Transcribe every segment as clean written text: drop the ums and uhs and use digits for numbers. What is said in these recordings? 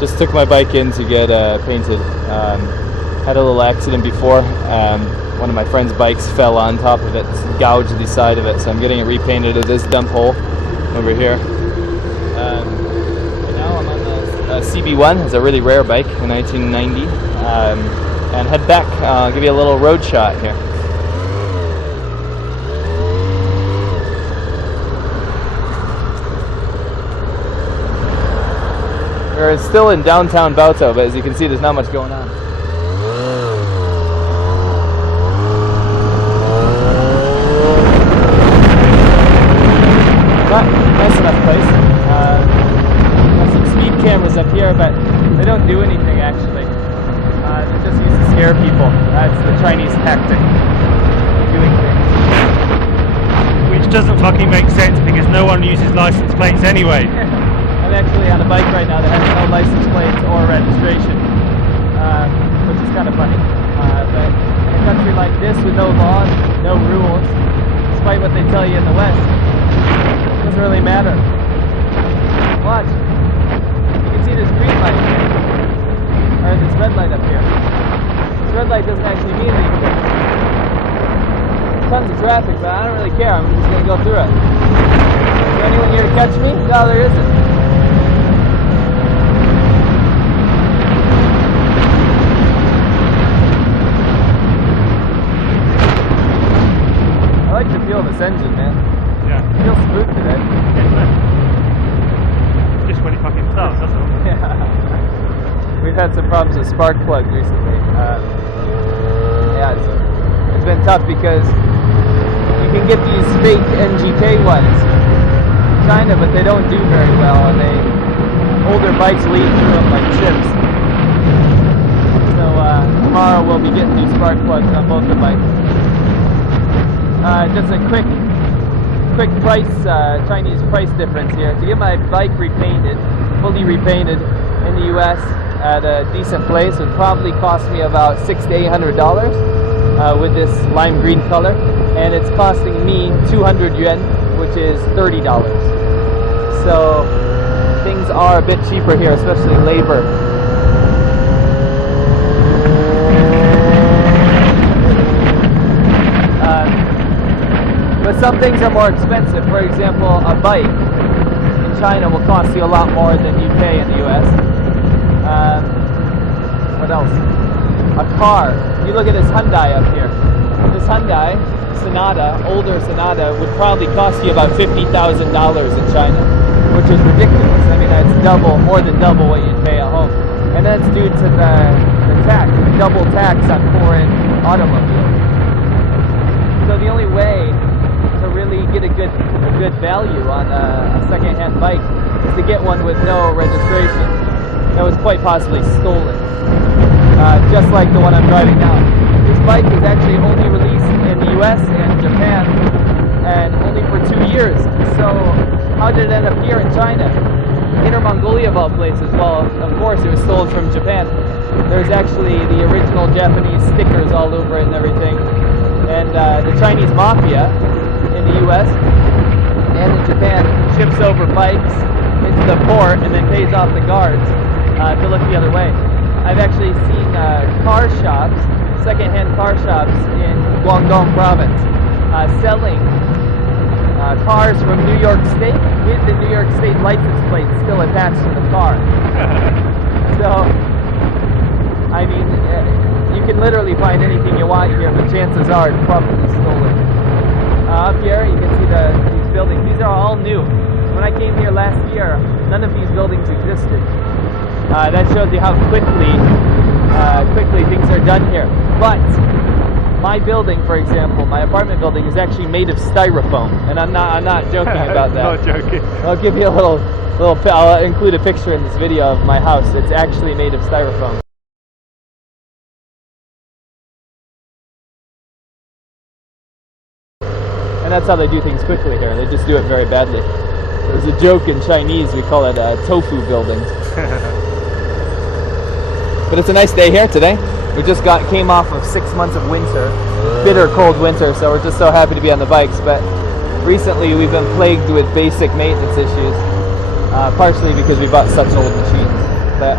Just took my bike in to get painted. Had a little accident before. One of my friend's bikes fell on top of it, gouged the side of it, so I'm getting it repainted at this dump hole over here. And now I'm on the CB1. It's a really rare bike, a 1990. And head back. I'll give you a little road shot here. We're still in downtown Baotou, but as you can see, there's not much going on. But nice enough place. Got some speed cameras up here, but they don't do anything actually. They're just used to scare people. That's the Chinese tactic. Doing things. Which doesn't fucking make sense because no one uses license plates anyway. I'm actually on a bike right now that has no license plates or registration, which is kind of funny. But in a country like this with no laws, no rules, despite what they tell you in the West, it doesn't really matter. Watch. You can see this green light here, or this red light up here. This red light doesn't actually mean anything. Tons of traffic, but I don't really care. I'm just going to go through it. Is there anyone here to catch me? No, there isn't. I like the feel of this engine, man. Yeah. It feels smooth today. Just when it fucking starts, that's all. Yeah. We've had some problems with spark plugs recently. Yeah, it's been tough because you can get these fake NGK ones in China, but they don't do very well, and older bikes lead through them like chips. So tomorrow we'll be getting new spark plugs on both the bikes. Just a quick price, Chinese price difference here. To get my bike repainted, fully repainted in the US at a decent place would probably cost me about $600 to $800 with this lime green color, and it's costing me 200 yuan, which is $30. So things are a bit cheaper here, especially labor. But some things are more expensive. For example, a bike in China will cost you a lot more than you pay in the US. What else? A car. You look at this Hyundai up here. This Hyundai Sonata, older Sonata, would probably cost you about $50,000 in China, which is ridiculous. I mean, that's more than double what you'd pay at home. And that's due to the tax, the double tax on foreign automobiles. So the only way to really get a good value on a second-hand bike is to get one with no registration that was quite possibly stolen, just like the one I'm driving now. This bike is actually only released in the US and Japan, and only for 2 years. So how did it end up here in China? Inner Mongolia of all places. Well, of course it was stolen from Japan. There's actually the original Japanese stickers all over it and everything. And the Chinese mafia in the US and in Japan ships over bikes into the port and then pays off the guards to look the other way. I've actually seen car shops, second-hand car shops in Guangdong province selling cars from New York State with the New York State license plate still attached to the car. So, I mean, you can literally find anything you want here, but chances are it's probably stolen. Up here, you can see these buildings. These are all new. When I came here last year, none of these buildings existed. That shows you how quickly things are done here. But my building, for example, my apartment building is actually made of styrofoam, and I'm not joking about that. Not joking. I'll give you a little. I'll include a picture in this video of my house. It's actually made of styrofoam. And that's how they do things quickly here. They just do it very badly. There's a joke in Chinese, we call it tofu buildings. But it's a nice day here today. We just came off of 6 months of winter, bitter cold winter, so we're just so happy to be on the bikes. But recently we've been plagued with basic maintenance issues, partially because we bought such old machines. But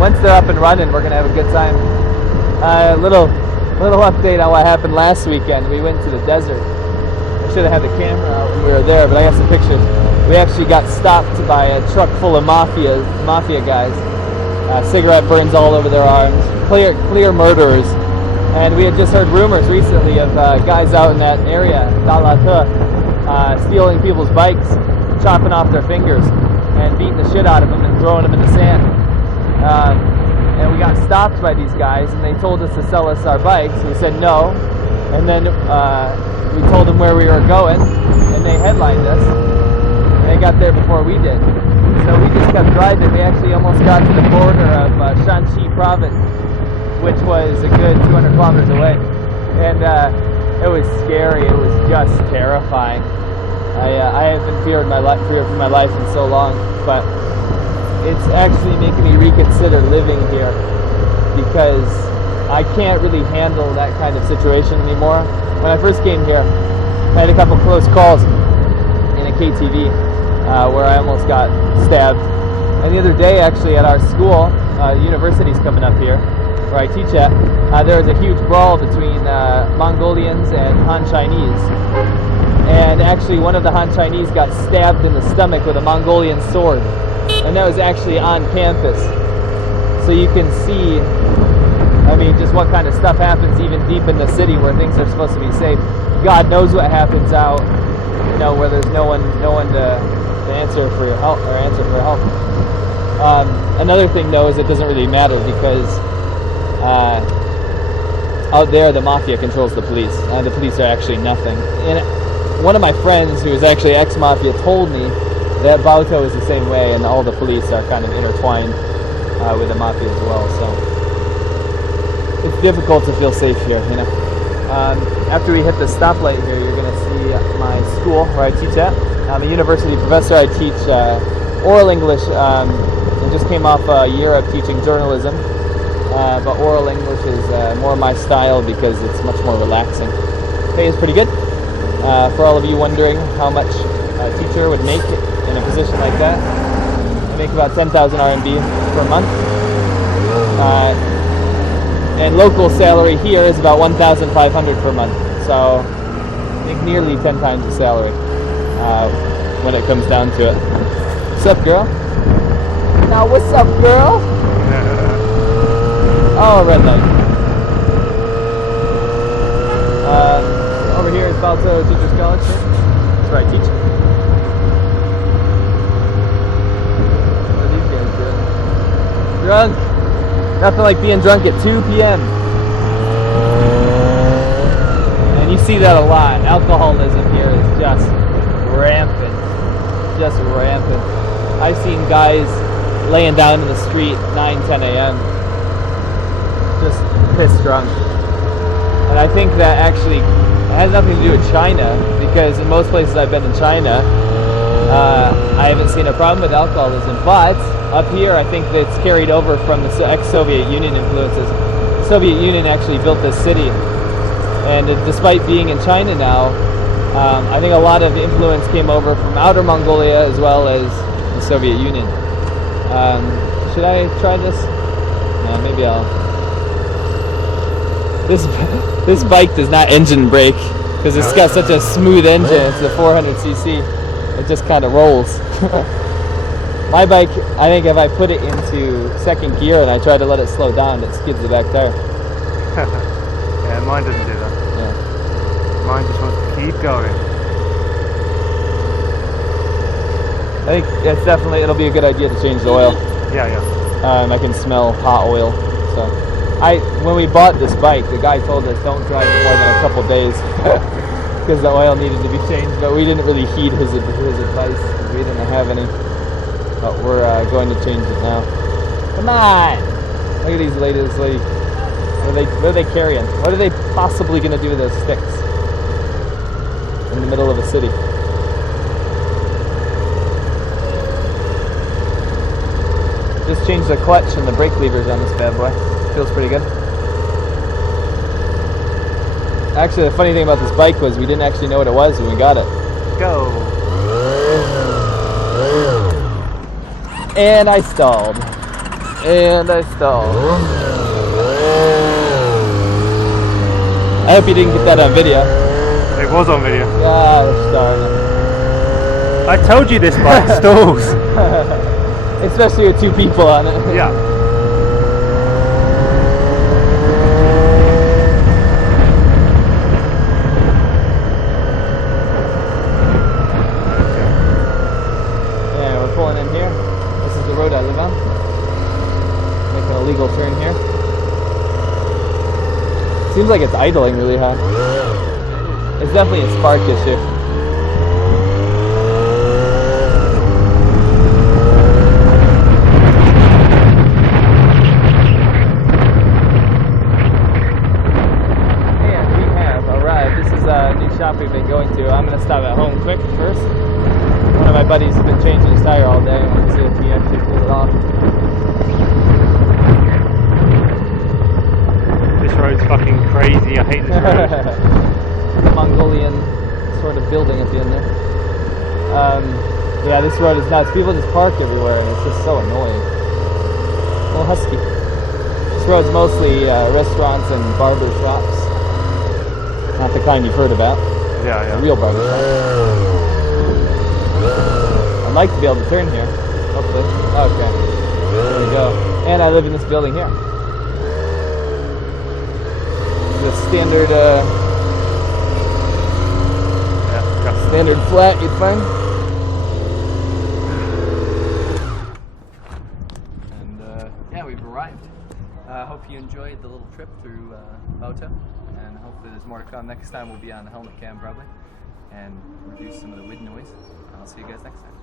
once they're up and running, we're gonna have a good time. Little update on what happened last weekend. We went to the desert. I should have had the camera out when we were there, but I got some pictures. We actually got stopped by a truck full of mafia guys. Cigarette burns all over their arms. Clear murderers. And we had just heard rumors recently of guys out in that area, Baotou, stealing people's bikes, chopping off their fingers, and beating the shit out of them and throwing them in the sand. And we got stopped by these guys, and they told us to sell us our bikes. We said no, and then we told them where we were going, and they headlined us. And they got there before we did. So we just kept driving. We actually almost got to the border of Shanxi province, which was a good 200 kilometers away. And it was scary. It was just terrifying. I haven't feared for my life in so long, but it's actually making me reconsider living here because I can't really handle that kind of situation anymore. When I first came here, I had a couple close calls in a KTV where I almost got stabbed. And the other day, actually, at our school, university's coming up here, where I teach at, there was a huge brawl between Mongolians and Han Chinese. And actually, one of the Han Chinese got stabbed in the stomach with a Mongolian sword. And that was actually on campus. So you can see, I mean, just what kind of stuff happens even deep in the city where things are supposed to be safe. God knows what happens out, you know, where there's no one to answer for your help or answer for help. Another thing though is it doesn't really matter because out there the mafia controls the police. The police are actually nothing. And one of my friends who is actually ex-mafia told me that Baotou is the same way, and all the police are kind of intertwined with the mafia as well. So it's difficult to feel safe here, you know. After we hit the stoplight here, you're going to see my school where I teach at. I'm a university professor. I teach oral English. I just came off a year of teaching journalism, but oral English is more my style because it's much more relaxing. Pay is pretty good. For all of you wondering how much a teacher would make in a position like that, I make about 10,000 RMB per month. And local salary here is about 1,500 per month. So I think nearly 10 times the salary when it comes down to it. What's up, girl? Now, what's up, girl? Oh, red light. Over here is Baotou Teachers College. That's where I teach. What are these guys doing? Drunk. Nothing like being drunk at 2 p.m. And you see that a lot. Alcoholism here is just rampant. Just rampant. I've seen guys laying down in the street 9, 10 a.m. just pissed drunk. And I think that actually has nothing to do with China, because in most places I've been in China, I haven't seen a problem with alcoholism, but up here I think that it's carried over from the ex-Soviet Union influences. The Soviet Union actually built this city, and despite being in China now, I think a lot of influence came over from outer Mongolia as well as the Soviet Union. Should I try this? No, maybe I'll... This bike does not engine brake because it's got such a smooth engine. It's a 400cc. It just kind of rolls. My bike, I think if I put it into second gear and I try to let it slow down, it skids the back tire. Yeah, mine doesn't do that. Yeah. Mine just wants to keep going. I think it's definitely, it'll be a good idea to change the oil. Yeah. I can smell hot oil. So, when we bought this bike, the guy told us don't drive it more than a couple days because the oil needed to be changed. But we didn't really heed his advice because we didn't have any. But we're going to change it now. Come on! Look at these ladies. What are they carrying? What are they possibly going to do with those sticks in the middle of a city? Just changed the clutch and the brake levers on this bad boy. Feels pretty good. Actually, the funny thing about this bike was we didn't actually know what it was when we got it. Go! And I stalled. I hope you didn't get that on video. It was on video. Gosh darn it. I told you this bike stalls. Especially with two people on it. Yeah. Yeah, we're pulling in here. This is the road I live on. Making a legal turn here. Seems like it's idling really high. It's definitely a spark issue. And we have arrived. This is a new shop we've been going to. I'm going to stop at home quick first. One of my buddies has been changing his tire all day. I want to see if he actually pulled it off. This road's fucking crazy. I hate this road. Mongolian sort of building at the end there. Yeah, this road is nuts. People just park everywhere and it's just so annoying. A little husky. This road's mostly restaurants and barber shops. Not the kind you've heard about. Yeah, A real barber shop. I'd like to be able to turn here. Hopefully. Okay. There we go. And I live in this building here. The standard standard flat you'd find. And yeah, we've arrived. Hope you enjoyed the little trip through Baotou, and hopefully there's more to come. Next time we'll be on the helmet cam probably and reduce some of the wind noise. I'll see you guys next time.